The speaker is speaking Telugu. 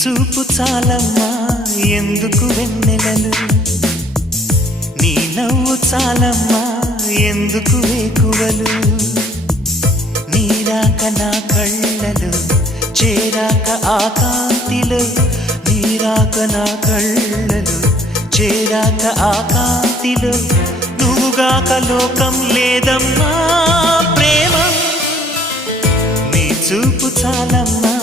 చూపు చాలమ్మా ఎందుకు వెన్నెలలు, నీ నవ్వు చాలమ్మా ఎందుకు వేకువలు, నీరాక నా కళ్ళలు చేరాక ఆ కాంతిలో, నీరాక నా కళ్ళలు చేరాక ఆ కాంతిలో, నువ్వుగాక లోకం లేదమ్మా ప్రేమ, నీ చూపు చాలమ్మా